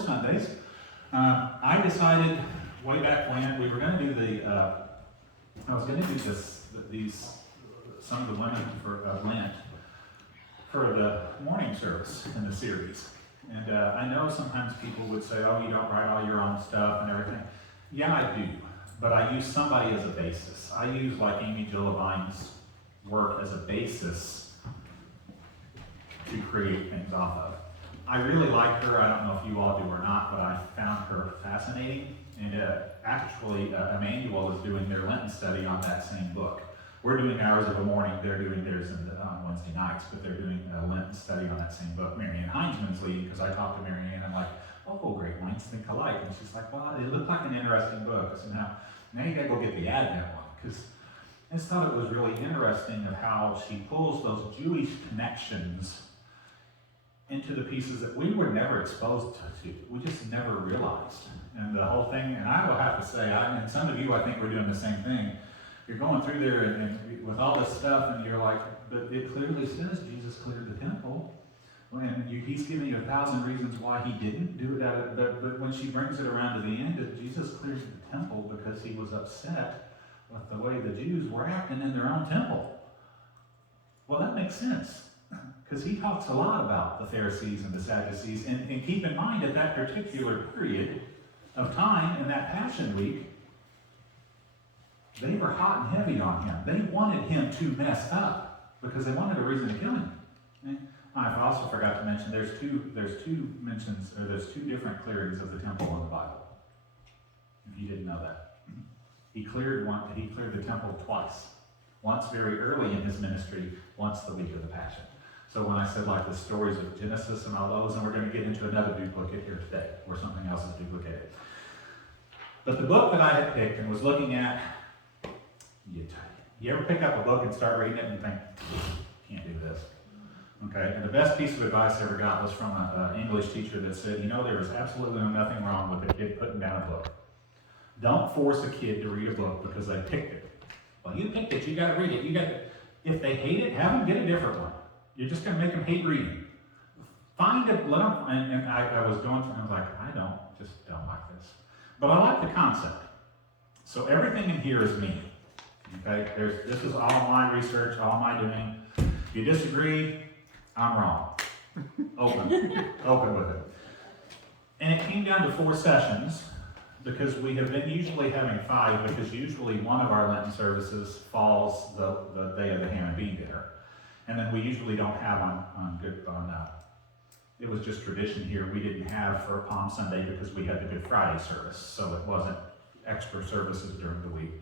Sundays. I decided way back when we were going to do I was going to do some of the women for Lent for the morning service in the series. And I know sometimes people would say, oh, you don't write all your own stuff and everything. Yeah, I do, but I use somebody as a basis. I use like Amy Jill Levine's work as a basis to create things off of. I really like her. I don't know if you all do or not, but I found her fascinating. And actually, Emmanuel is doing their Lenten study on that same book. We're doing ours of the morning. They're doing theirs on Wednesday nights, but they're doing a Lenten study on that same book. Marianne Heinzman's leading, because I talked to Marianne. I'm like, oh, great minds think alike. And she's like, well, it looked like an interesting book. So now you got to go get the Advent one, because I just thought it was really interesting of how she pulls those Jewish connections into the pieces that we were never exposed to. We just never realized. And the whole thing, and I will have to say, and some of you, I think, were doing the same thing. You're going through there and with all this stuff, and you're like, but it clearly says Jesus cleared the temple. And he's giving you 1,000 reasons why he didn't do it. But when she brings it around to the end, Jesus clears the temple because he was upset with the way the Jews were acting in their own temple. Well, that makes sense, because he talks a lot about the Pharisees and the Sadducees. And keep in mind, at that particular period of time, in that Passion Week, they were hot and heavy on him. They wanted him to mess up because they wanted a reason to kill him. I also forgot to mention there's two different clearings of the temple in the Bible. If you didn't know that, he cleared the temple twice. Once very early in his ministry, once the week of the Passion. So when I said like the stories of Genesis and all those, and we're going to get into another duplicate here today, where something else is duplicated. But the book that I had picked and was looking at, you ever pick up a book and start reading it and think, can't do this? Okay, and the best piece of advice I ever got was from an English teacher that said, there is absolutely nothing wrong with a kid putting down a book. Don't force a kid to read a book because they picked it. Well, you picked it, you got to read it. If they hate it, have them get a different one. You're just going to make them hate reading. Find it, let them, and I was going through, and I was like, I don't like this. But I like the concept. So everything in here is me. Okay, this is all my research, all my doing. If you disagree, I'm wrong. Open with it. And it came down to 4 sessions, because we have been usually having 5, because usually one of our Lenten services falls the day of the ham and bean dinner. And then we usually don't have it was just tradition here. We didn't have for Palm Sunday because we had the Good Friday service, so it wasn't extra services during the week.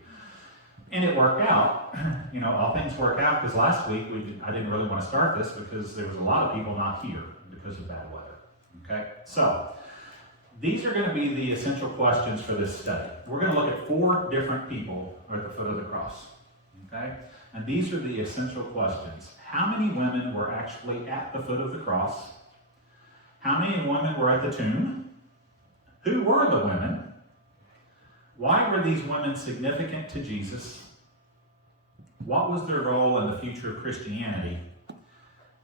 And it worked out. All things work out, because last week I didn't really want to start this because there was a lot of people not here because of bad weather. Okay? So, these are going to be the essential questions for this study. We're going to look at 4 different people at the foot of the cross. Okay? And these are the essential questions. How many women were actually at the foot of the cross? How many women were at the tomb? Who were the women? Why were these women significant to Jesus? What was their role in the future of Christianity?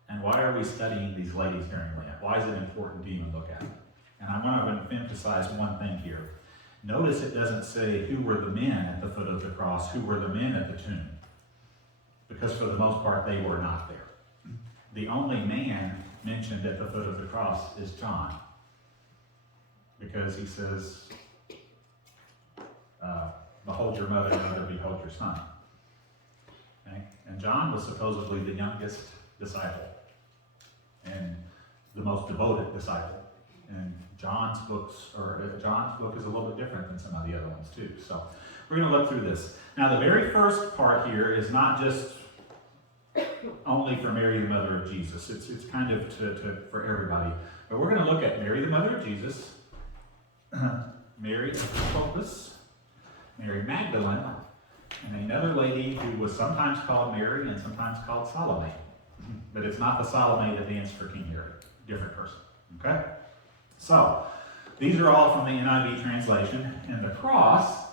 And why are we studying these ladies during Lent? Why is it important to even look at them? And I want to emphasize one thing here. Notice it doesn't say who were the men at the foot of the cross, who were the men at the tomb. Because for the most part, they were not there. The only man mentioned at the foot of the cross is John. Because he says, behold your mother, and behold your son. Okay? And John was supposedly the youngest disciple and the most devoted disciple. And John's book is a little bit different than some of the other ones too. So we're going to look through this. Now the very first part here is not just only for Mary, the mother of Jesus. It's kind of for everybody. But we're going to look at Mary, the mother of Jesus, Mary of Clopas, Mary Magdalene, and another lady who was sometimes called Mary and sometimes called Salome. But it's not the Salome that danced for King Herod. Different person. Okay? So, these are all from the NIV translation. And the cross,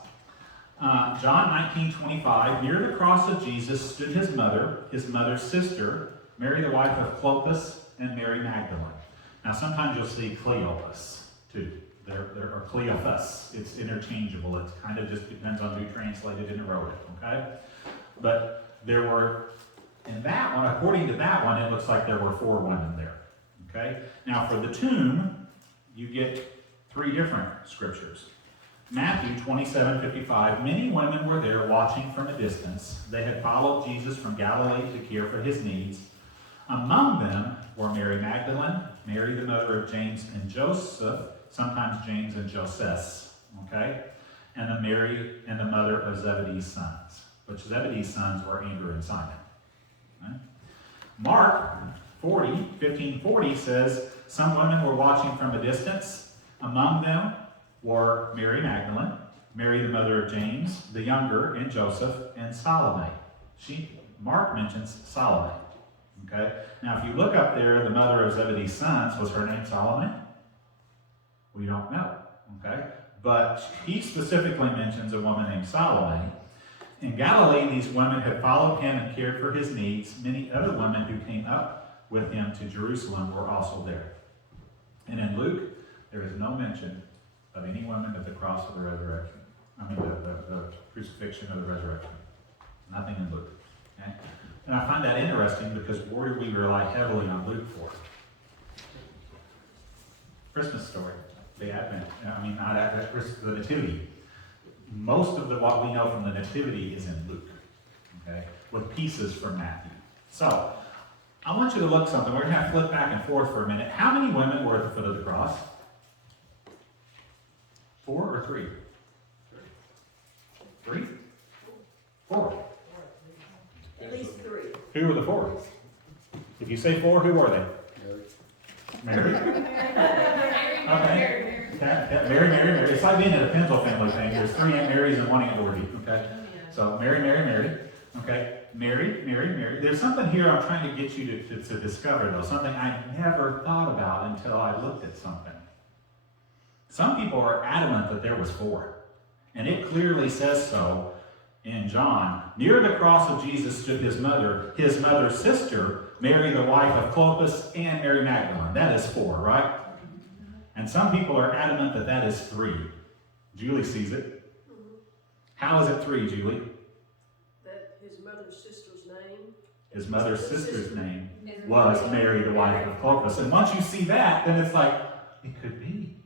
John 19:25, near the cross of Jesus stood his mother's sister, Mary the wife of Clopas, and Mary Magdalene. Now sometimes you'll see Cleopas two. They're or Cleophas. It's interchangeable. It kind of just depends on who translated and wrote it, okay? But there were, in that one, according to that one, it looks like there were 4 women there, okay? Now for the tomb, you get 3 different scriptures. Matthew 27:55, many women were there watching from a distance. They had followed Jesus from Galilee to care for his needs. Among them were Mary Magdalene, Mary the mother of James and Joseph, sometimes James and Joseph, okay? And then Mary and the mother of Zebedee's sons, which Zebedee's sons were Andrew and Simon. Okay? Mark 15:40 says, some women were watching from a distance. Among them were Mary Magdalene, Mary the mother of James, the younger, and Joseph, and Salome. Mark mentions Salome. Okay? Now, if you look up there, the mother of Zebedee's sons, was her name Salome? We don't know. Okay? But he specifically mentions a woman named Salome. In Galilee, these women had followed him and cared for his needs. Many other women who came up with him to Jerusalem were also there. And in Luke, there is no mention of any women at the cross of the resurrection. The crucifixion or the resurrection. Nothing in Luke. Okay? And I find that interesting because where we rely heavily on Luke for? Christmas story, the Advent. Not Advent, the Nativity. Most of what we know from the Nativity is in Luke, okay, with pieces from Matthew. So, I want you to look something. We're going to have to flip back and forth for a minute. How many women were at the foot of the cross? 4 or 3? 3? 4. At least 3. Who were the 4? If you say 4, who are they? Mary. Okay. Mary. It's like being at a Penzel family thing. There's 3 Aunt Marys and 1 Aunt Dorothy. Okay. So Mary. Okay. Mary. There's something here I'm trying to get you to discover, though. Something I never thought about until I looked at something. Some people are adamant that there was 4. And it clearly says so in John. Near the cross of Jesus stood his mother's sister, Mary the wife of Clopas, and Mary Magdalene. That is 4, right? And some people are adamant that that is 3. Julie sees it. How is it 3, Julie? That his mother's sister's name. His mother's sister's name was Mary the wife of Clopas. And once you see that, then it's like, it could be.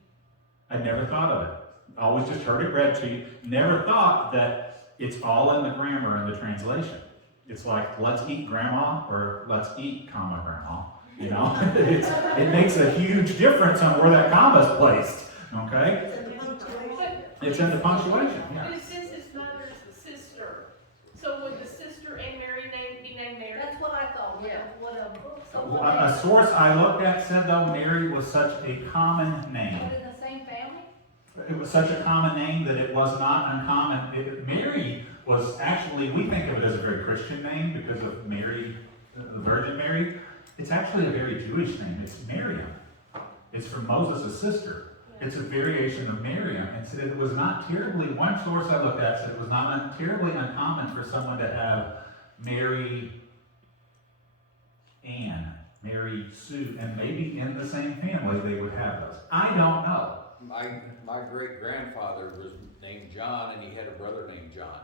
I never thought of it. Always just heard it read to you. Never thought that it's all in the grammar and the translation. It's like, let's eat grandma or let's eat comma grandma. You know, it makes a huge difference on where that comma is placed. Okay? It's in the punctuation. Yeah. But it says his mother is the sister. So would the sister and Mary be named Mary? That's what I thought. Yeah. A source I looked at said, though, Mary was such a common name. But in the same family? It was such a common name that it was not uncommon. Mary was actually, we think of it as a very Christian name because of Mary, the Virgin Mary. It's actually a very Jewish name. It's Miriam. It's from Moses' sister. It's a variation of Miriam. And said it was not terribly, one source I looked at said it was not terribly uncommon for someone to have Mary Ann, Mary Sue, and maybe in the same family they would have those. I don't know. My great-grandfather was named John, and he had a brother named John.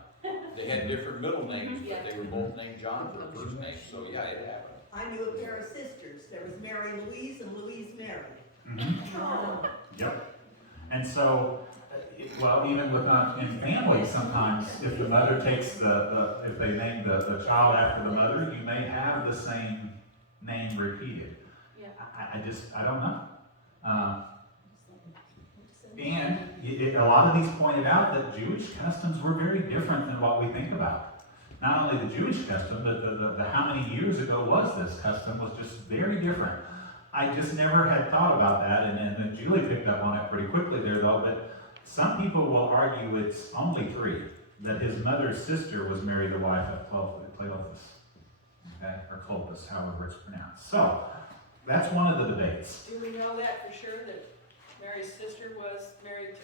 They had different middle names, but they were both named John for the first name, so yeah, it happened. I knew a pair of sisters. There was Mary Louise and Louise Mary. Mm-hmm. Oh. Yep. And so, well, even in families sometimes, if the mother takes if they name the child after the mother, you may have the same name repeated. Yeah. I don't know. And a lot of these pointed out that Jewish customs were very different than what we think about. Not only the Jewish custom, but the how many years ago was this custom was just very different. I just never had thought about that, and then Julie picked up on it pretty quickly there, though. But some people will argue it's only 3, that his mother's sister was Mary, the wife of Cleophas, okay, or Clopas, however it's pronounced. So that's one of the debates. Do we know that for sure, that Mary's sister was married to?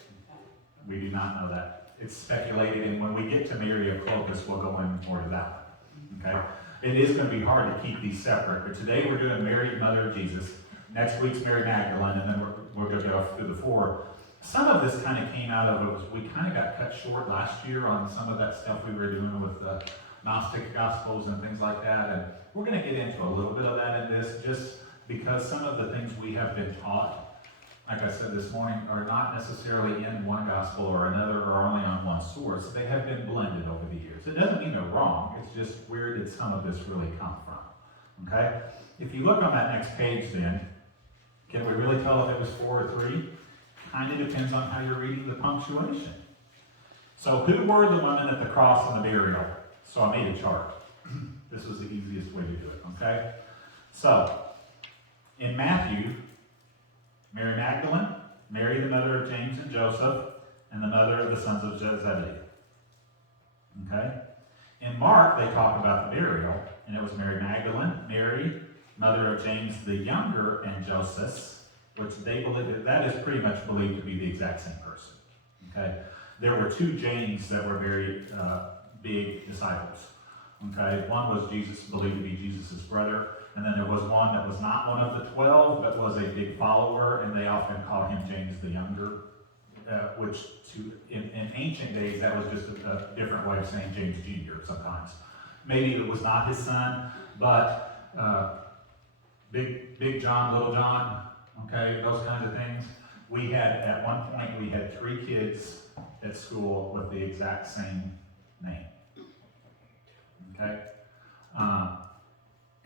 We do not know that. It's speculated, and when we get to Mary of Clopas, we'll go in more to that. Okay? It is going to be hard to keep these separate, but today we're doing Mary, mother of Jesus. Next week's Mary Magdalene, and then we're going to go through the 4. Some of this kind of came out of, we kind of got cut short last year on some of that stuff we were doing with the Gnostic Gospels and things like that, and we're going to get into a little bit of that in this, just because some of the things we have been taught, like I said this morning, are not necessarily in one gospel or another or only on one source. They have been blended over the years. It doesn't mean they're wrong, it's just where did some of this really come from, okay? If you look on that next page then, can we really tell if it was 4 or 3? Kind of depends on how you're reading the punctuation. So who were the women at the cross and the burial? So I made a chart. This was the easiest way to do it, okay? So, in Matthew, Mary Magdalene, Mary the mother of James and Joseph, and the mother of the sons of Zebedee. Okay? In Mark, they talk about the burial, and it was Mary Magdalene, Mary, mother of James the younger, and Joseph, which they believe, that is pretty much believed to be the exact same person. Okay? There were 2 James that were very big disciples. Okay? One was Jesus, believed to be Jesus' brother, and then there was one that was not one of the 12, but was a big follower, and they often called him James the Younger, which in ancient days, that was just a different way of saying James Jr. sometimes. Maybe it was not his son, but Big John, Little John, okay, those kinds of things. We had, at one point, we had 3 kids at school with the exact same name. Okay?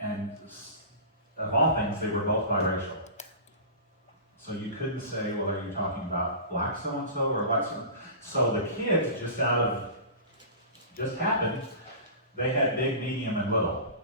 And of all things, they were both biracial. So you couldn't say, well, are you talking about black so-and-so or white so-and-so? So the kids, just happened, they had big, medium, and little.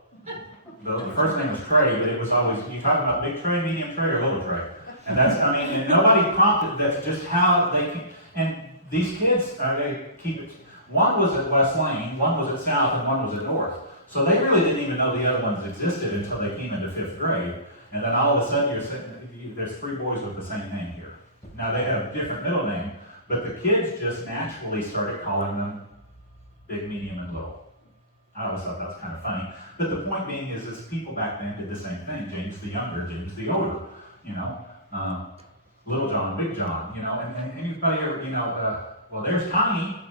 The first name was Trey, but it was always, you talking about big Trey, medium Trey, or little Trey? And that's, I mean, and nobody prompted, that's just how they can, and these kids, they keep it, one was at West Lane, one was at South, and one was at North. So they really didn't even know the other ones existed until they came into 5th grade. And then all of a sudden, there's 3 boys with the same name here. Now they have a different middle name, but the kids just naturally started calling them big, medium, and little. I always thought that's kind of funny. But the point being is people back then did the same thing. James the younger, James the older, you know. Little John, Big John, you know. And anybody ever, you know, well, there's Tiny.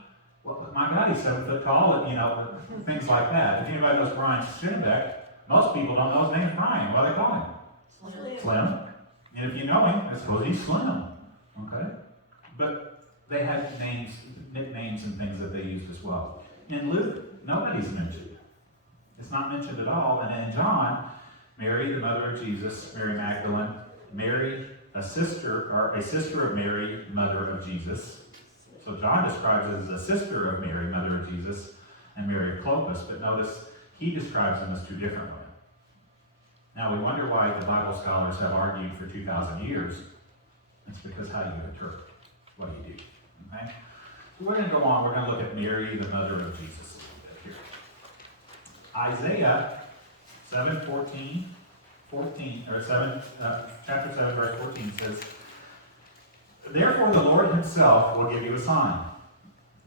Well, my God, he's 7 foot tall, and, you know, things like that. If anybody knows Brian Schönbeck, most people don't know his name's Brian. What do they call him? Slim. And if you know him, I suppose he's Slim. Okay? But they had names, nicknames and things that they used as well. In Luke, nobody's mentioned. It's not mentioned at all. And in John, Mary, the mother of Jesus, Mary Magdalene, Mary, a sister of Mary, mother of Jesus. So John describes it as a sister of Mary, mother of Jesus, and Mary of Clopas, but notice he describes them as 2 different women. Now we wonder why the Bible scholars have argued for 2,000 years. It's because how you interpret what you do. Okay? So we're going to go on. We're going to look at Mary, the mother of Jesus, a little bit here. Isaiah chapter 7, verse 14 says, "Therefore the Lord himself will give you a sign.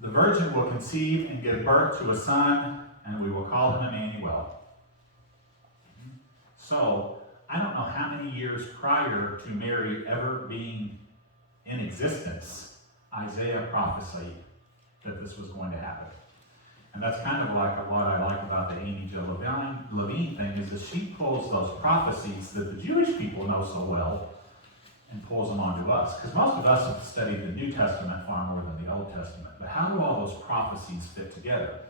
The virgin will conceive and give birth to a son, and we will call him Emmanuel." So, I don't know how many years prior to Mary ever being in existence, Isaiah prophesied that this was going to happen. And that's kind of like what I like about the Amy Jo Levine thing, is that she pulls those prophecies that the Jewish people know so well and pulls them onto us. Because most of us have studied the New Testament far more than the Old Testament. But how do all those prophecies fit together?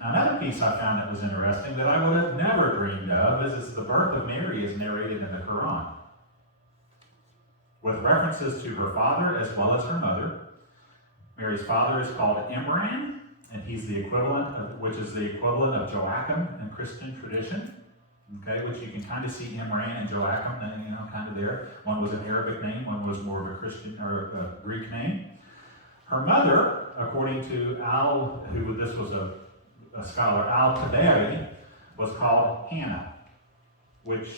Now, another piece I found that was interesting that I would have never dreamed of is the birth of Mary is narrated in the Quran, with references to her father as well as her mother. Mary's father is called Imran, and he's the equivalent of, which is the equivalent of Joachim in Christian tradition. Okay, which you can kind of see Imran and Joachim, you know, kind of there. One was an Arabic name, one was more of a Christian or a Greek name. Her mother, according to this was a scholar, Al-Tabari, was called Hannah, which,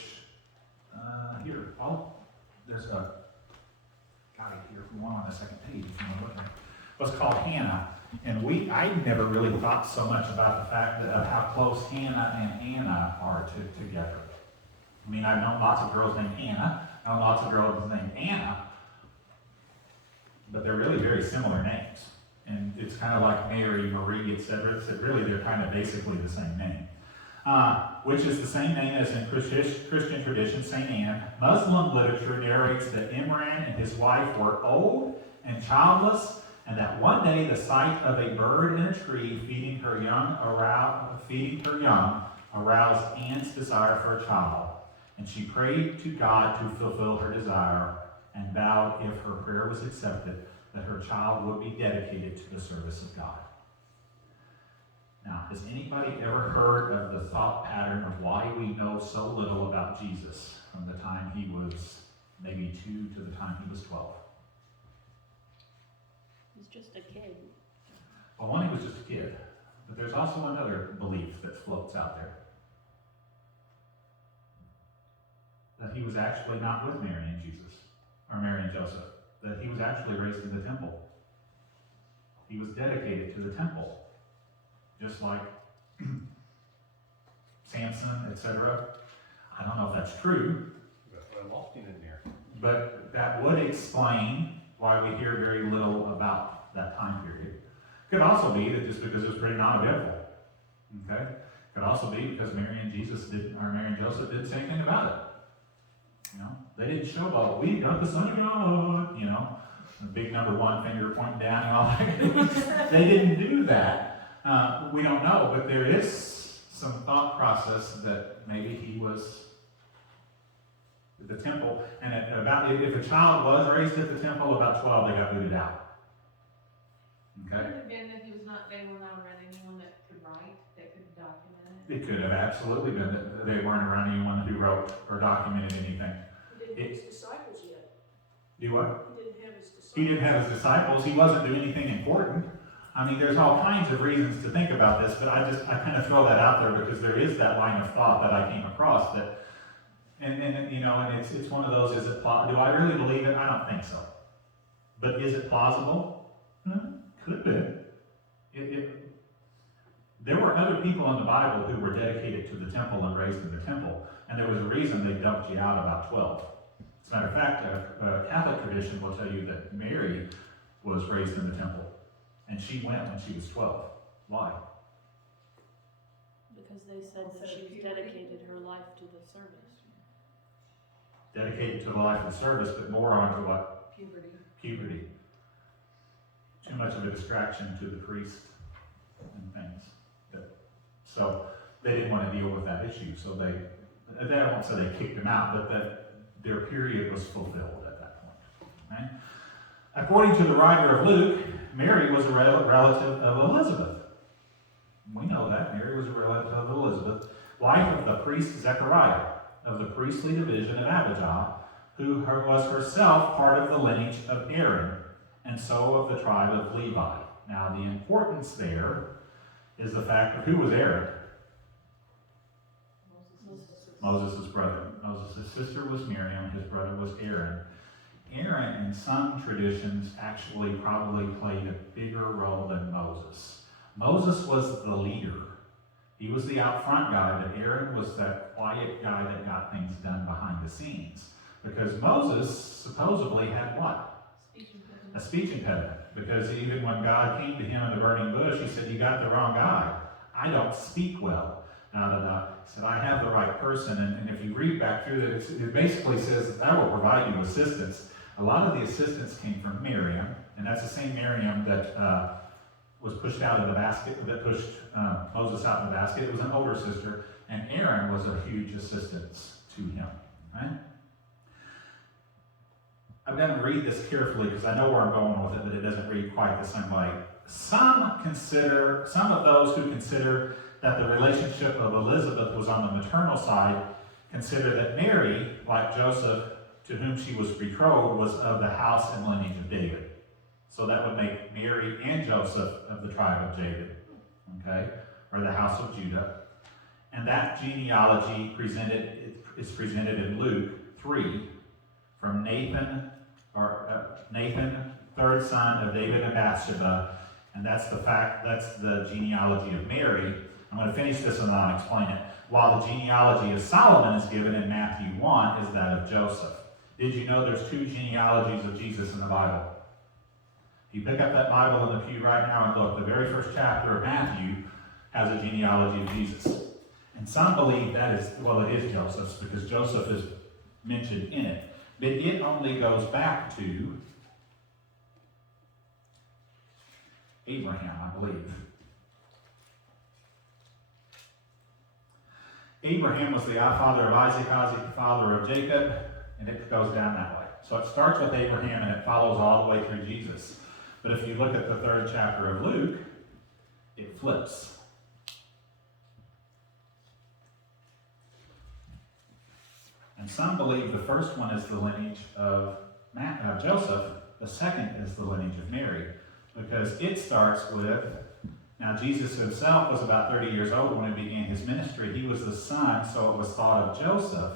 there's a guy here from one on the second page, if you want to look at it, was called Hannah. And I never really thought so much about the fact of how close Hannah and Anna are together. I mean, I've known lots of girls named Hannah, I've known lots of girls named Anna, but they're really very similar names. And it's kind of like Mary, Marie, etc. It's really, they're kind of basically the same name. Which is the same name as in Christian tradition, St. Anne. Muslim literature narrates that Imran and his wife were old and childless, and that one day the sight of a bird in a tree feeding her young aroused Anne's desire for a child, and she prayed to God to fulfill her desire and vowed, if her prayer was accepted, that her child would be dedicated to the service of God. Now, has anybody ever heard of the thought pattern of why we know so little about Jesus from the time he was maybe 2 to the time he was 12? He's just a kid. Well, one, he was just a kid, but there's also another belief that floats out there. That he was actually not with Mary and Jesus, or Mary and Joseph. That he was actually raised in the temple. He was dedicated to the temple. Just like Samson, etc. I don't know if that's true. That's why I'm often in there. But that would explain why we hear very little about that time period. Could also be that just because it was pretty non-eventful. Okay? Could also be because Mary and Joseph didn't say anything about it. You know, they didn't show up. We got the Son of God. You know, the big number 1 finger pointing down and all that. They didn't do that. We don't know, but there is some thought process that maybe he was at the temple, and if a child was raised at the temple, about 12 they got booted out. Could Okay? it have been that they were not around anyone that could write, that could document it? It could have absolutely been that they weren't around anyone who wrote or documented anything. He didn't have his disciples yet. Do what? He didn't have his disciples. He didn't have his disciples. He wasn't doing anything important. I mean, there's all kinds of reasons to think about this, but I kind of throw that out there because there is that line of thought that I came across that, and you know, and it's one of those, do I really believe it? I don't think so. But is it plausible? Could be. There were other people in the Bible who were dedicated to the temple and raised in the temple, and there was a reason they dumped you out about 12. As a matter of fact, Catholic tradition will tell you that Mary was raised in the temple. And she went when she was 12. Why? Because they said that she dedicated her life to the service. Dedicated to the life of service, but more onto what? Puberty. Puberty. Too much of a distraction to the priest and things. So they didn't want to deal with that issue. So I won't say they kicked him out, but that their period was fulfilled at that point. Right? According to the writer of Luke, Mary was a relative of Elizabeth. We know that. Mary was a relative of Elizabeth, wife of the priest Zechariah, of the priestly division of Abijah, who was herself part of the lineage of Aaron, and so of the tribe of Levi. Now, the importance there is the fact of who was Aaron? Moses' brother. Moses' sister was Miriam, his brother was Aaron. Aaron, in some traditions, actually probably played a bigger role than Moses. Moses was the leader. He was the out front guy, but Aaron was that quiet guy that got things done behind the scenes. Because Moses supposedly had what? A speech impediment. Because even when God came to him in the burning bush, he said, "You got the wrong guy. I don't speak well." He said, "I have the right person." And if you read back through it basically says, "I will provide you assistance." A lot of the assistance came from Miriam, and that's the same Miriam that was pushed out of the basket, that pushed Moses out in the basket. It was an older sister, and Aaron was a huge assistance to him. Right? I'm going to read this carefully because I know where I'm going with it, but it doesn't read quite the same way. Some of those who consider that the relationship of Elizabeth was on the maternal side consider that Mary, like Joseph, to whom she was betrothed, was of the house and lineage of David. So that would make Mary and Joseph of the tribe of David, okay, or the house of Judah. And that genealogy is presented in Luke 3 from Nathan, third son of David and Bathsheba, and that's the genealogy of Mary. I'm going to finish this and then I'll explain it. While the genealogy of Solomon is given in Matthew 1 is that of Joseph. Did you know there's 2 genealogies of Jesus in the Bible? You pick up that Bible in the pew right now and look, the very first chapter of Matthew has a genealogy of Jesus. And some believe that is, well, it is Joseph's because Joseph is mentioned in it. But it only goes back to Abraham, I believe. Abraham was the father of Isaac, Isaac the father of Jacob, and it goes down that way. So it starts with Abraham and it follows all the way through Jesus. But if you look at the 3rd chapter of Luke, it flips. And some believe the first one is the lineage of Joseph, the second is the lineage of Mary, because it starts with, now Jesus himself was about 30 years old when he began his ministry. He was the son, so it was thought of Joseph.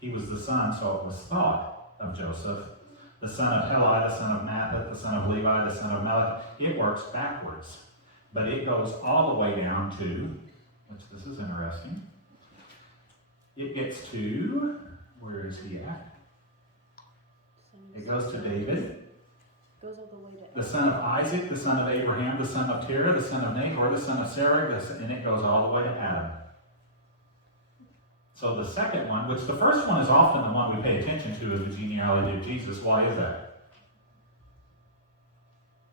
He was the son, so it was thought of Joseph. The son of Heli, the son of Mathat, the son of Levi, the son of Melech. It works backwards. But it goes all the way down to, which this is interesting, it gets to, where is he at? It goes to David, Goes all the way to the son of Isaac, the son of Abraham, the son of Terah, the son of Nahor, the son of Sarah, and it goes all the way to Adam. So the second one, which the first one is often the one we pay attention to as the genealogy of Jesus. Why is that?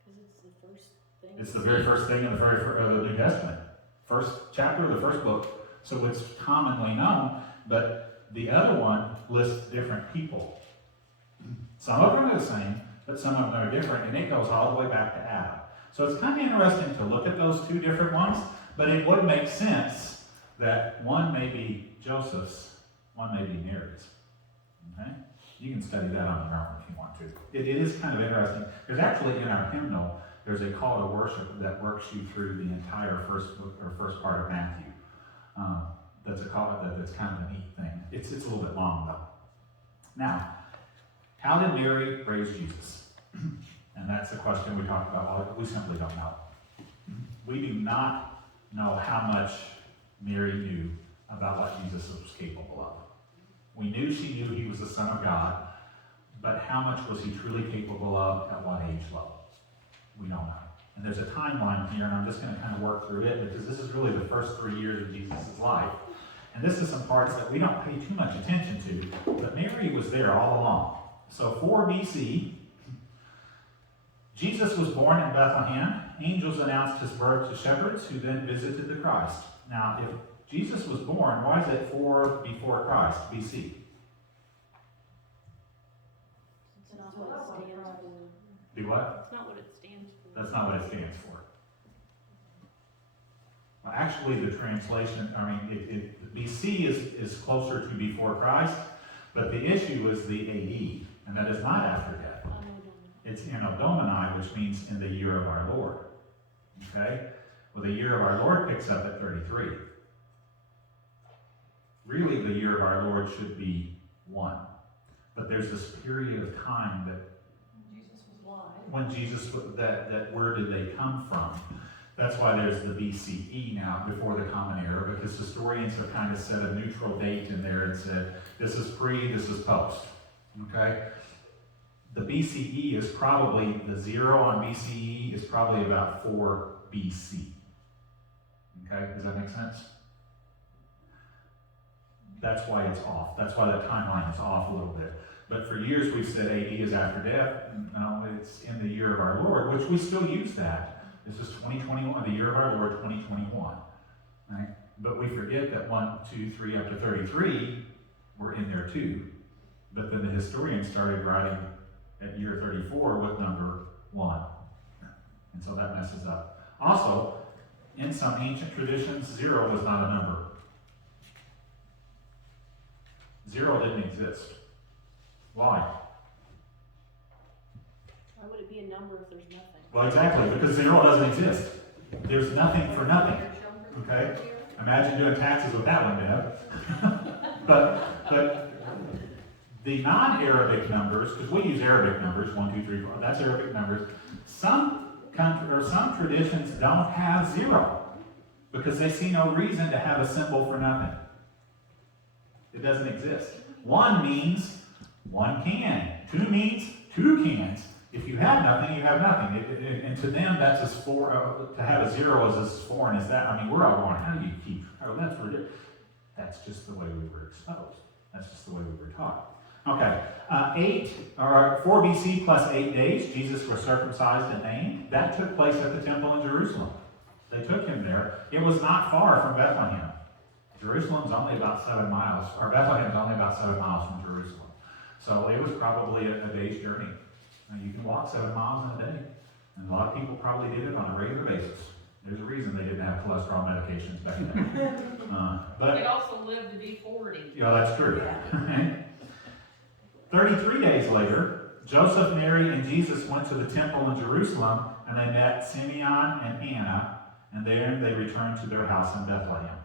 because it's the first thing. It's the very first thing in the the New Testament. First chapter of the first book. So it's commonly known, but the other one lists different people. Some of them are the same, but some of them are different, and it goes all the way back to Adam. So it's kind of interesting to look at those two different ones, but it would make sense that one may be Joseph's, one may be Mary's. Okay? You can study that on your own if you want to. It is kind of interesting. There's actually in our hymnal, there's a call to worship that works you through the entire first book or first part of Matthew. That's a call that's kind of a neat thing. It's a little bit long though. Now, how did Mary raise Jesus? And that's the question we talked about. We simply don't know. We do not know how much Mary knew about what Jesus was capable of. We knew she knew he was the Son of God, but how much was he truly capable of at what age level? We don't know. And there's a timeline here, and I'm just going to kind of work through it because this is really the first 3 years of Jesus' life. And this is some parts that we don't pay too much attention to, but Mary was there all along. So 4 BC, Jesus was born in Bethlehem. Angels announced his birth to shepherds who then visited the Christ. Now, if Jesus was born, why is it 4 before Christ, BC? It's not what it stands for. Do what? It's not what it stands for. That's not what it stands for. Well, actually, the translation, BC is closer to before Christ, but the issue is the AD, and that is not after death. It's Anno Domini, which means in the year of our Lord. Okay? Well, the year of our Lord picks up at 33. Really, the year of our Lord should be 1. But there's this period of time that Jesus was blind. when Jesus, that where did they come from? That's why there's the BCE now, before the Common Era, because historians have kind of set a neutral date in there and said, this is pre, this is post. Okay? The BCE is probably, the 0 on BCE is probably about 4 BC. Okay? Does that make sense? That's why it's off. That's why that timeline is off a little bit. But for years we've said AD is after death. No, it's in the year of our Lord, which we still use that. This is 2021, the year of our Lord, 2021. Right? But we forget that 1, 2, 3, up to 33 were in there too. But then the historians started writing at year 34 with number 1. And so that messes up. Also, in some ancient traditions, 0 was not a number. 0 didn't exist. Why? Why would it be a number if there's nothing? Well, exactly, because 0 doesn't exist. There's nothing for nothing. Okay? Imagine doing taxes with that one, Deb. but the non-Arabic numbers, because we use Arabic numbers, 1, 2, 3, 4, that's Arabic numbers. Some traditions don't have 0 because they see no reason to have a symbol for nothing. It doesn't exist. 1 means 1 can. 2 means 2 cans. If you have nothing, you have nothing. And to them, that's as to have a zero is as foreign as that. I mean, we're all going, how do you keep, oh, that's ridiculous. That's just the way we were exposed. That's just the way we were taught. Okay, 4 BC plus 8 days, Jesus was circumcised and named. That took place at the temple in Jerusalem. They took him there. It was not far from Bethlehem. Jerusalem's only about 7 miles, or Bethlehem's only about 7 miles from Jerusalem. So it was probably a day's journey. Now, you can walk 7 miles in a day. And a lot of people probably did it on a regular basis. There's a reason they didn't have cholesterol medications back then. But They also lived to be 40. yeah, that's true. 33 days later, Joseph, Mary, and Jesus went to the temple in Jerusalem, and they met Simeon and Anna, and there they returned to their house in Bethlehem.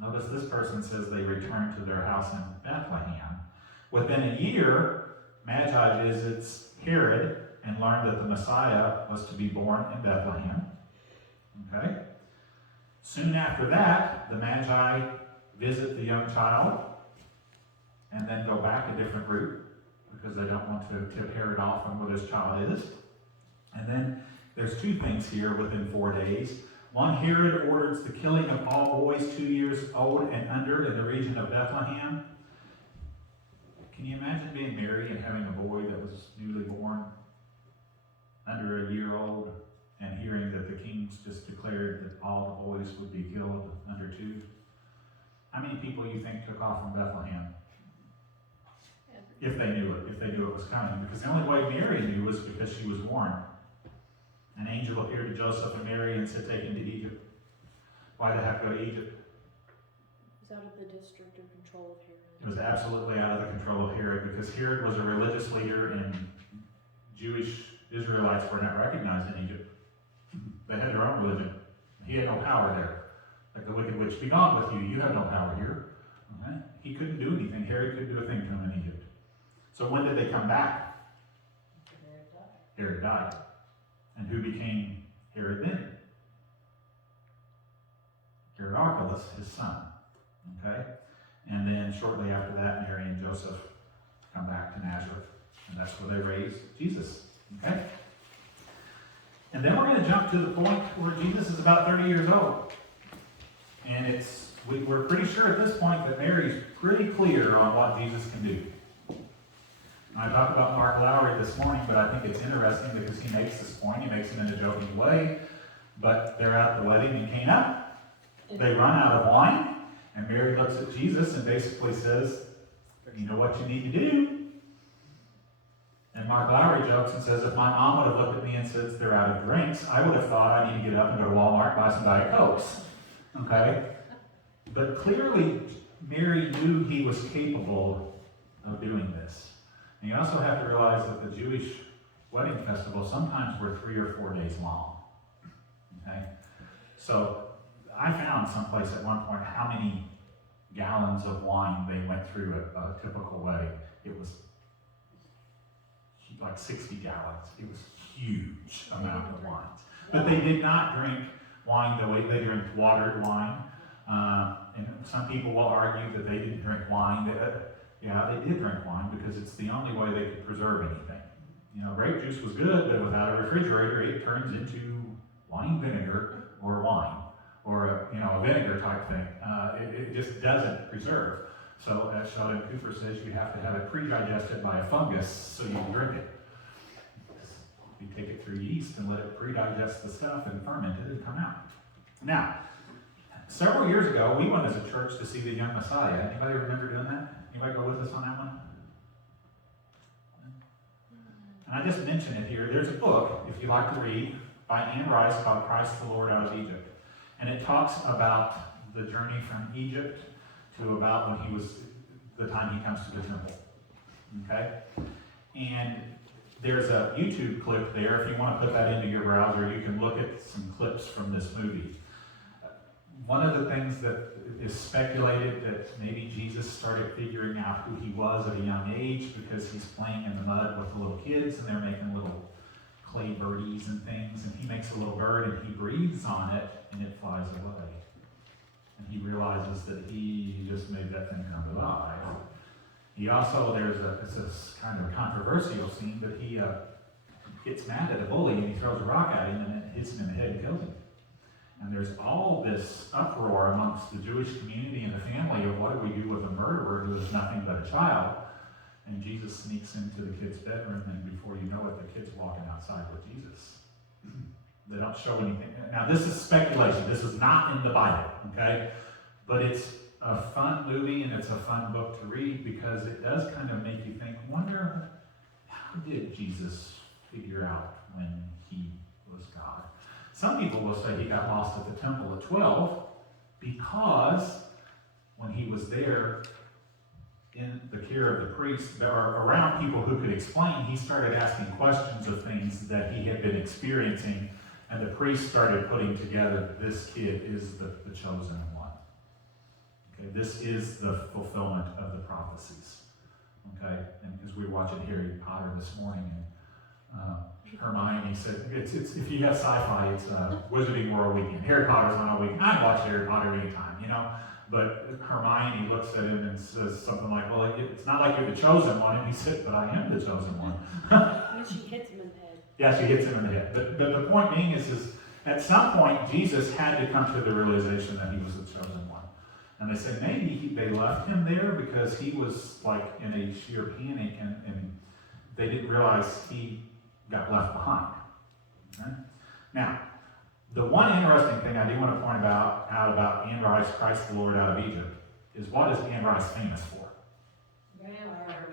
Notice this person says they returned to their house in Bethlehem. Within a year, Magi visits Herod and learned that the Messiah was to be born in Bethlehem. Okay? Soon after that, the Magi visit the young child and then go back a different route because they don't want to tip Herod off on where this child is. And then there's 2 things here within 4 days. One, Herod orders the killing of all boys 2 years old and under in the region of Bethlehem. Can you imagine being Mary and having a boy that was newly born, under a year old, and hearing that the kings just declared that all the boys would be killed under 2? How many people you think took off from Bethlehem? If they knew it was coming. Because the only way Mary knew was because she was born. An angel appeared to Joseph and Mary and said, take him to Egypt. Why did they have to go to Egypt? It was out of the district or control of Herod. It was absolutely out of the control of Herod because Herod was a religious leader and Jewish Israelites were not recognized in Egypt. They had their own religion. He had no power there. Like the wicked witch, be gone with you. You have no power here. Okay? He couldn't do anything. Herod couldn't do a thing to him in Egypt. So when did they come back? Herod died. And who became Herod then? Herod Archelaus, his son. Okay? And then shortly after that, Mary and Joseph come back to Nazareth. And that's where they raise Jesus. Okay? And then we're going to jump to the point where Jesus is about 30 years old. And we're pretty sure at this point that Mary's pretty clear on what Jesus can do. I talked about Mark Lowry this morning, but I think it's interesting because he makes this point. He makes it in a joking way. But they're at the wedding in Cana. They run out of wine. And Mary looks at Jesus and basically says, you know what you need to do? And Mark Lowry jokes and says, if my mom would have looked at me and said they're out of drinks, I would have thought I need to get up and go to Walmart and buy some Diet Cokes. Okay? But clearly, Mary knew he was capable of doing this. And you also have to realize that the Jewish wedding festival sometimes were 3 or 4 days long. Okay? So I found someplace at one point how many gallons of wine they went through at a typical wedding. It was like 60 gallons. It was a huge amount of wines. But they did not drink wine the way they drink watered wine. And some people will argue that they didn't drink wine. Yeah, they did drink wine because it's the only way they could preserve anything. You know, grape juice was good, but without a refrigerator, it turns into wine vinegar or wine, or a vinegar type thing. It just doesn't preserve. So as Sheldon Cooper says, you have to have it pre-digested by a fungus so you can drink it. You take it through yeast and let it pre-digest the stuff and ferment it and come out. Now, several years ago, we went as a church to see the young Messiah. Anybody remember doing that? Anybody go with us on that one? And I just mention it here. There's a book, if you like to read, by Anne Rice called Christ the Lord Out of Egypt. And it talks about the journey from Egypt to about when he was, the time he comes to the temple. Okay? And there's a YouTube clip there. If you want to put that into your browser, you can look at some clips from this movie. One of the things that is speculated that maybe Jesus started figuring out who he was at a young age because he's playing in the mud with the little kids and they're making little clay birdies and things, and he makes a little bird and he breathes on it and it flies away. And he realizes that he just made that thing come to life. He also, it's this kind of controversial scene that he gets mad at a bully and he throws a rock at him and it hits him in the head and kills him. And there's all this uproar amongst the Jewish community and the family of what do we do with a murderer who is nothing but a child? And Jesus sneaks into the kid's bedroom, and before you know it, the kid's walking outside with Jesus. They don't show anything. Now, this is speculation. This is not in the Bible, okay? But it's a fun movie, and it's a fun book to read because it does kind of make you think, wonder, how did Jesus figure out when he was God? Some people will say he got lost at the temple at 12 because when he was there in the care of the priests, or around people who could explain, he started asking questions of things that he had been experiencing, and the priests started putting together, this kid is the chosen one. Okay, this is the fulfillment of the prophecies. Okay, and because we were watching Harry Potter this morning, and Hermione said, it's if you have sci-fi, it's Wizarding World Weekend. Harry Potter's on all weekend. I'd watch Harry Potter anytime, you know. But Hermione looks at him and says something like, well, it's not like you're the chosen one. And he said, but I am the chosen one. And she hits him in the head. Yeah, she hits him in the head. But the point being is at some point, Jesus had to come to the realization that he was the chosen one. And they said maybe they left him there because he was like in a sheer panic and they didn't realize he got left behind. Okay? Now, the one interesting thing I do want to point out about Anne Rice, Christ the Lord out of Egypt, is what is Anne Rice famous for?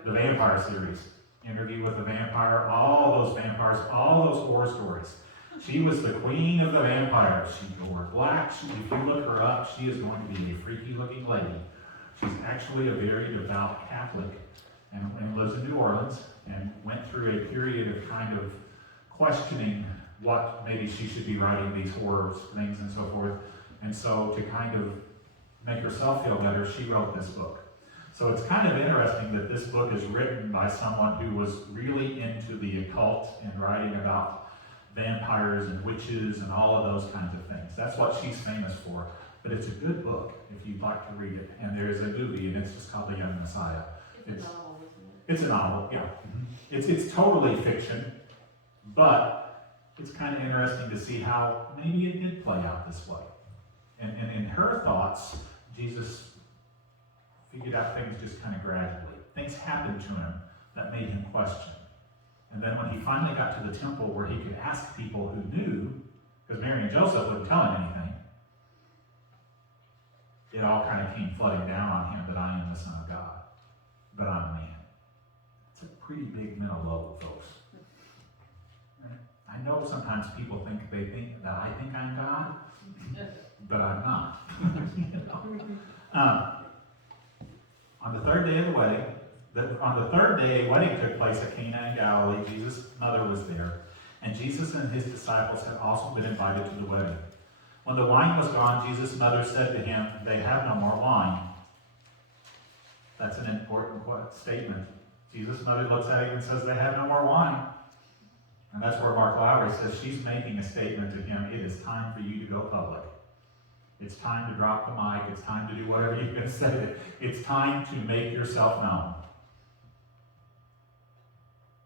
The vampire series. Interview with the Vampire, all those vampires, all those horror stories. She was the queen of the vampires. She wore black. If you look her up, she is going to be a freaky looking lady. She's actually a very devout Catholic and lives in New Orleans and went through a period of kind of questioning what maybe she should be writing these horror things and so forth. And so to kind of make herself feel better, she wrote this book. So it's kind of interesting that this book is written by someone who was really into the occult and writing about vampires and witches and all of those kinds of things. That's what she's famous for. But it's a good book if you'd like to read it. And there's a movie, and it's just called The Young Messiah. It's a novel, isn't it? It's a novel, yeah. It's totally fiction, but it's kind of interesting to see how maybe it did play out this way. And in her thoughts, Jesus figured out things just kind of gradually. Things happened to him that made him question. And then when he finally got to the temple where he could ask people who knew, because Mary and Joseph wouldn't tell him anything, it all kind of came flooding down on him that I am the Son of God, but I'm a man. It's a pretty big mental load, folks. I know sometimes people think that I think I'm God, but I'm not. You know? On the third day of the wedding, on the third day, a wedding took place at Cana in Galilee. Jesus' mother was there, and Jesus and his disciples had also been invited to the wedding. When the wine was gone, Jesus' mother said to him, "They have no more wine." That's an important statement. Jesus' mother looks at him and says, "They have no more wine." And that's where Mark Lowry says she's making a statement to him. It is time for you to go public. It's time to drop the mic. It's time to do whatever you're going to say. It's time to make yourself known.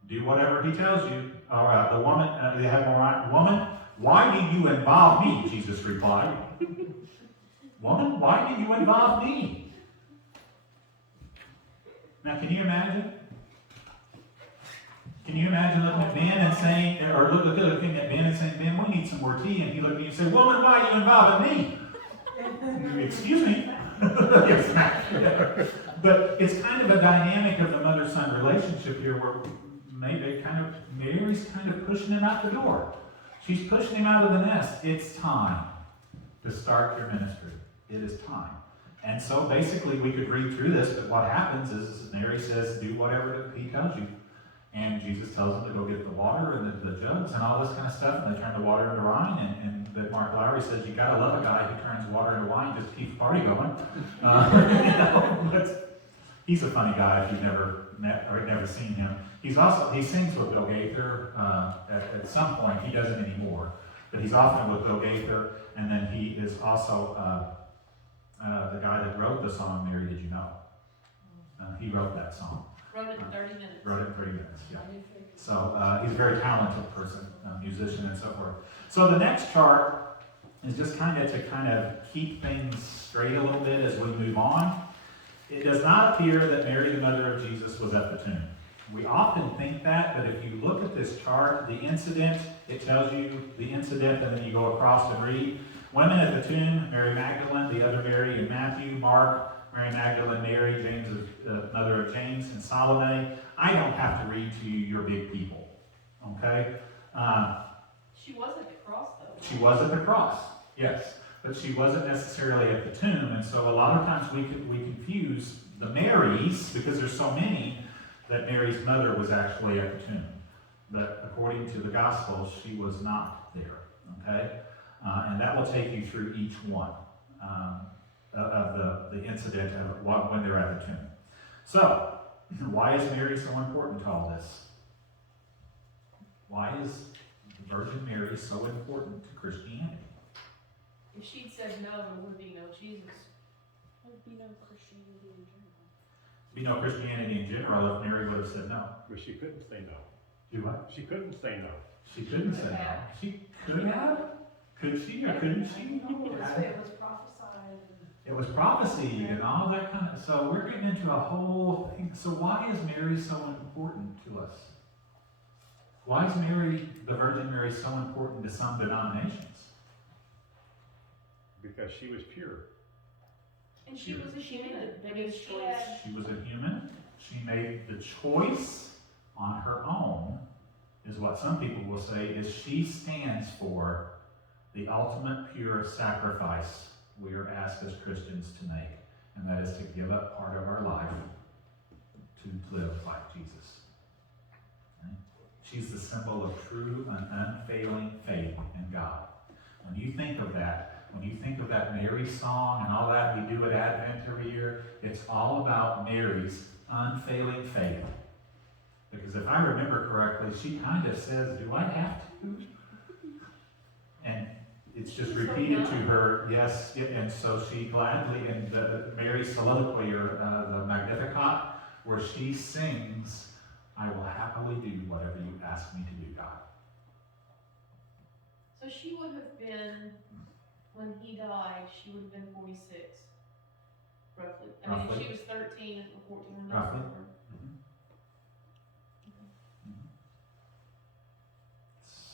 Do whatever he tells you. All right, the woman, they have more wine. Woman, why do you involve me? Jesus replied. Woman, why do you involve me? Now, can you imagine? Can you imagine looking at Ben and saying, or looking at Ben and saying, "Ben, we need some more tea," and he looked at me and said, "Woman, why are you involving me?" Excuse me. Yes, but it's kind of a dynamic of the mother-son relationship here where maybe Mary's kind of pushing him out the door. She's pushing him out of the nest. It's time to start your ministry. It is time. And so basically we could read through this, but what happens is Mary says, "Do whatever he tells you." And Jesus tells them to go get the water and the jugs and all this kind of stuff, and they turn the water into wine. And that Mark Lowry says, you gotta love a guy who turns water into wine just to keep the party going. But he's a funny guy if you've never met or never seen him. He sings with Bill Gaither at some point. He doesn't anymore, but he's often with Bill Gaither. And then he is also the guy that wrote the song "Mary, Did You Know?" He wrote that song. Wrote it in 30 minutes. Wrote it in 30 minutes, yeah. So he's a very talented person, musician and so forth. So the next chart is just to keep things straight a little bit as we move on. It does not appear that Mary, the mother of Jesus, was at the tomb. We often think that, but if you look at this chart, the incident, it tells you the incident, and then you go across and read. Women at the tomb, Mary Magdalene, the other Mary in Matthew, Mark, Mary Magdalene, Mary, James, mother of James, and Salome. I don't have to read to you your big people, okay? She was at the cross, though. She was at the cross, yes, but she wasn't necessarily at the tomb, and so a lot of times we confuse the Marys, because there's so many, that Mary's mother was actually at the tomb. But according to the Gospels, she was not there, okay? And that will take you through each one of the incident of when they're at the tomb. So, why is Mary so important to all this? Why is the Virgin Mary so important to Christianity? If she'd said no, there would be no Jesus. There would be no Christianity in general. There'd be no Christianity in general if Mary would have said no. But she couldn't say no. Do what? She couldn't say no. She couldn't say no. She could have? Could she or couldn't she? It was prophesied. It was prophecy and all that kind of, so we're getting into a whole thing. So why is Mary so important to us? Why is Mary, the Virgin Mary, so important to some denominations? Because she was pure. And she was a She made human. the biggest She choice. had- She was a human. She made the choice on her own, is what some people will say, is she stands for the ultimate pure sacrifice we are asked as Christians to make, and that is to give up part of our life to live like Jesus. Okay? She's the symbol of true and unfailing faith in God. When you think of that, when you think of that Mary song and all that we do at Advent every year, it's all about Mary's unfailing faith. Because if I remember correctly, she kind of says, do I have to? And it's just repeated to her, yes, and so she gladly, in Mary's soliloquy, or the Magnificat, where she sings, I will happily do whatever you ask me to do, God. So she would have been, when he died, she would have been 46, roughly. I mean, Roughly. if she was 13 and 14 when they Roughly. were born.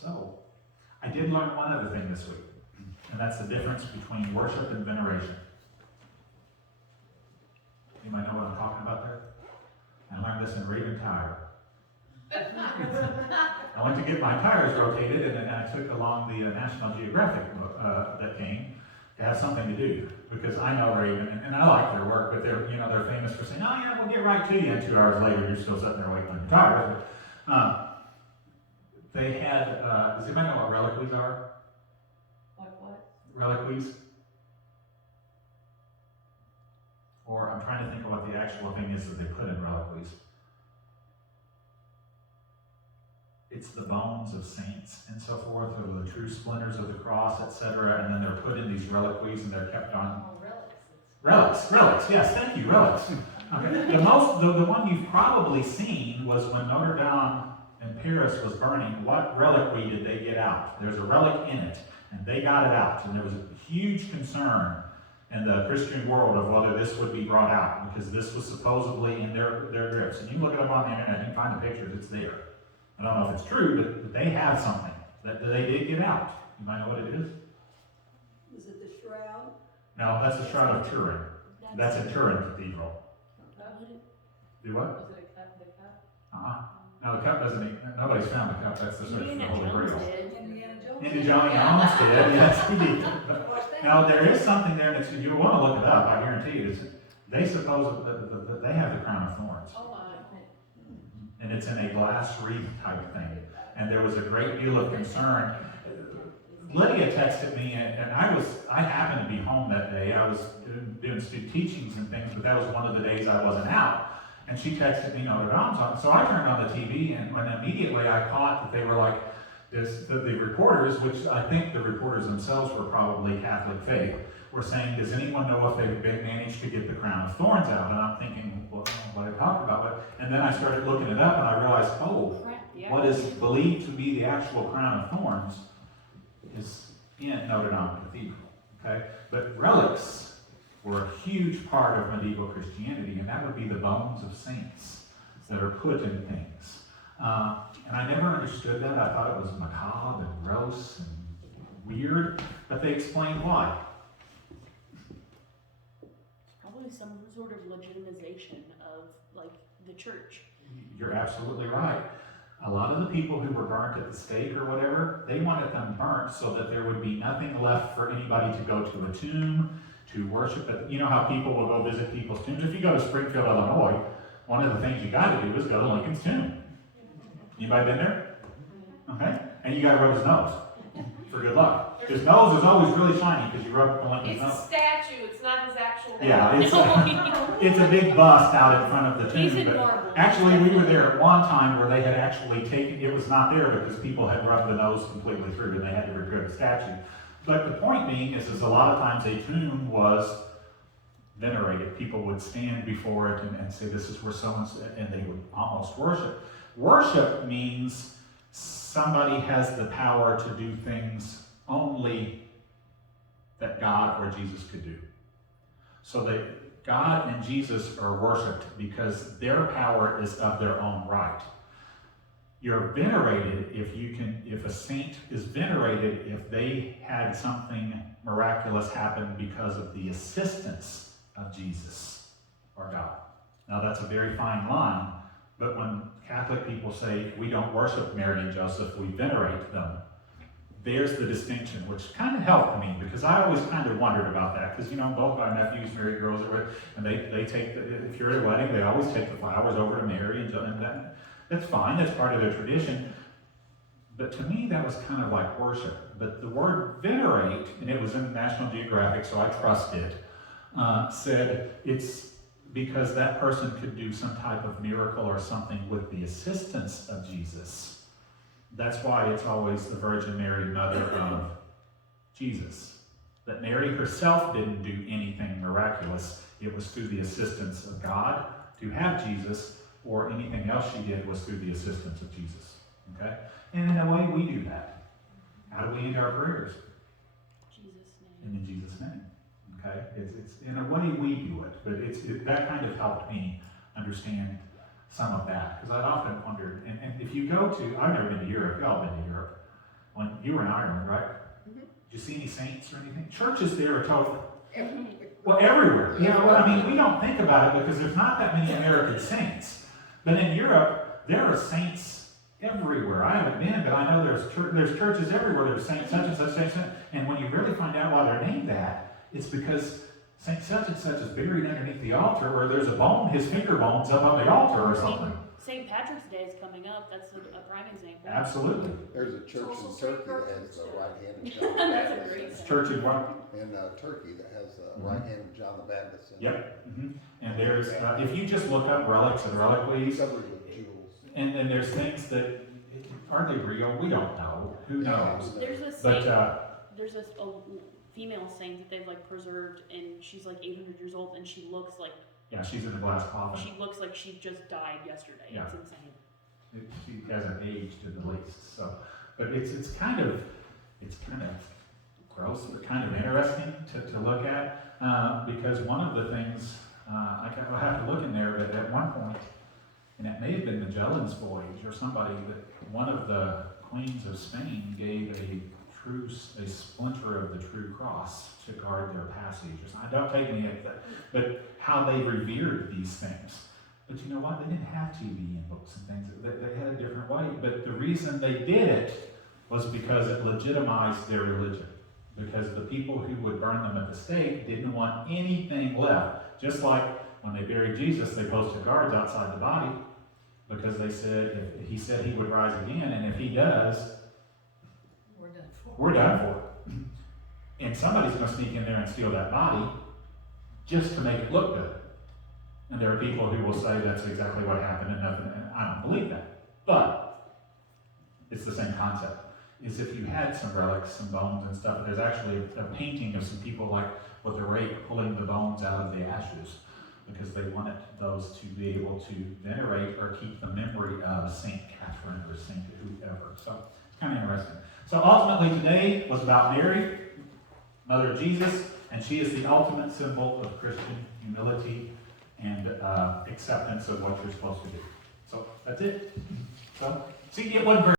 So, I did learn one other thing this week, and that's the difference between worship and veneration. You might know what I'm talking about there? I learned this in Raven Tire. I went to get my tires rotated, and then I took along the National Geographic book that came to have something to do, because I know Raven, and I like their work, but they're famous for saying, oh yeah, we'll get right to you, and 2 hours later you're still sitting there waiting on your tires. They had, does anybody know what reliquaries are? Like what? Reliquaries? Or I'm trying to think of what the actual thing is that they put in reliquaries. It's the bones of saints and so forth, or the true splinters of the cross, etc. And then they're put in these reliquaries and they're kept on. Oh, Relics, yes, thank you, relics. Okay. The one you've probably seen was when Notre Dame in Paris was burning. What reliquary did they get out? There's a relic in it, and they got it out. And there was a huge concern in the Christian world of whether this would be brought out, because this was supposedly in their grips. And you look it up on the internet, you can find the pictures, it's there. I don't know if it's true, but they have something that they did get out. You might know what it is? Was it the shroud? No, that's the Shroud of Turin. That's in Turin Cathedral. Do what? Was it a cup? The cup? No, the cup doesn't, nobody's found the cup. That's the search for the Holy Grail. Indiana Jones. Indiana Jones almost did, yes, he did. Now, there is something there that you want to look it up, I guarantee you. They suppose that they have the crown of thorns. Oh my. And it's in a glass wreath type thing. And there was a great deal of concern. Lydia texted me, and I happened to be home that day. I was doing student teachings and things, but that was one of the days I wasn't out. And she texted me, Notre Dame's on. So I turned on the TV, and immediately I caught that they were like, the reporters, which I think the reporters themselves were probably Catholic faith, were saying, does anyone know if they've managed to get the crown of thorns out? And I'm thinking, well, what I talked about. And then I started looking it up and I realized, oh, Crap, yeah. what is believed to be the actual crown of thorns is in Notre Dame Cathedral. Okay? But relics were a huge part of medieval Christianity, and that would be the bones of saints that are put in things. And I never understood that. I thought it was macabre and gross and weird, but they explained why. Probably some sort of legitimization of, like, the church. You're absolutely right. A lot of the people who were burnt at the stake or whatever, they wanted them burnt so that there would be nothing left for anybody to go to a tomb, to worship it. You know how people will go visit people's tombs? If you go to Springfield, Illinois, one of the things you got to do is go to Lincoln's tomb. Anybody been there? Okay. And you got to rub his nose for good luck. His nose is always really shiny because you rub Lincoln's It's a nose. statue, it's not his actual name. Yeah, it's a big bust out in front of the He's tomb. in But marble. actually, we were there at one time where they had actually taken, it was not there because people had rubbed the nose completely through and they had to repair the statue. But the point being is a lot of times a tomb was venerated. People would stand before it and say, this is where so-and-so, and they would almost worship. Worship means somebody has the power to do things only that God or Jesus could do. So that God and Jesus are worshipped because their power is of their own right. You're venerated if a saint is venerated if they had something miraculous happen because of the assistance of Jesus or God. Now that's a very fine line, but when Catholic people say we don't worship Mary and Joseph, we venerate them, there's the distinction, which kind of helped me because I always kind of wondered about that because, both my nephews married girls, and they take, if you're at a wedding, they always take the flowers over to Mary and that's fine, that's part of their tradition. But to me, that was kind of like worship. But the word venerate, and it was in National Geographic, so I trust it, said it's because that person could do some type of miracle or something with the assistance of Jesus. That's why it's always the Virgin Mary, Mother of Jesus. That Mary herself didn't do anything miraculous. It was through the assistance of God to have Jesus, or anything else she did was through the assistance of Jesus. Okay? And in a way, we do that. How do we end our prayers? Jesus' And name. in Jesus' name. Okay? It's in a way we do it, but that kind of helped me understand some of that, because I'd often wondered, and if you go to, I've never been to Europe, y'all been to Europe, when you were in Ireland, right? Mhm. Did you see any saints or anything? Churches there are totally, Everywhere. well, everywhere. We don't think about it because there's not that many American saints. But in Europe, there are saints everywhere. I haven't been, but I know there's churches everywhere. There's saints such and such, saints such. And when you really find out why they're named that, it's because Saint such and such is buried underneath the altar, or there's a bone, his finger bone's up on the altar or something. St. Patrick's Day is coming up. That's a prime example. Absolutely. There's a church Also in St. Turkey that Bertram's has the Day. right hand of John the That's a Baptist. great It's church in what? In Turkey that has the right hand of John the Baptist. Yep. And there's, if you just look up relics and reliquaries, Covered with jewels. and there's things that, are they real? We don't know. Who knows? There's a But, saint, there's a female saint that they've like preserved, and she's like 800 years old, and she looks like yeah, she's in a glass coffin. she just died yesterday. Yeah. It's insane. She hasn't aged in the least. So, but it's kind of gross, but kind of interesting to look at because one of the things I'll have to look in there, but at one point, and it may have been Magellan's voyage or somebody, that one of the queens of Spain gave a splinter of the true cross to guard their passage. Don't take me at that, but how they revered these things. But you know what? They didn't have TV and books and things. They had a different way. But the reason they did it was because it legitimized their religion. Because the people who would burn them at the stake didn't want anything left. Just like when they buried Jesus, they posted guards outside the body because they said, if he said he would rise again, and if he does, we're done for. And somebody's going to sneak in there and steal that body just to make it look good. And there are people who will say that's exactly what happened and nothing, and I don't believe that. But it's the same concept. Is if you had some relics, some bones and stuff, there's actually a painting of some people like with a rake pulling the bones out of the ashes. because they wanted those to be able to venerate or keep the memory of Saint Catherine or Saint whoever. So it's kind of interesting. So ultimately today was about Mary, Mother of Jesus, and she is the ultimate symbol of Christian humility and acceptance of what you're supposed to do. So that's it. So, see, it wasn't very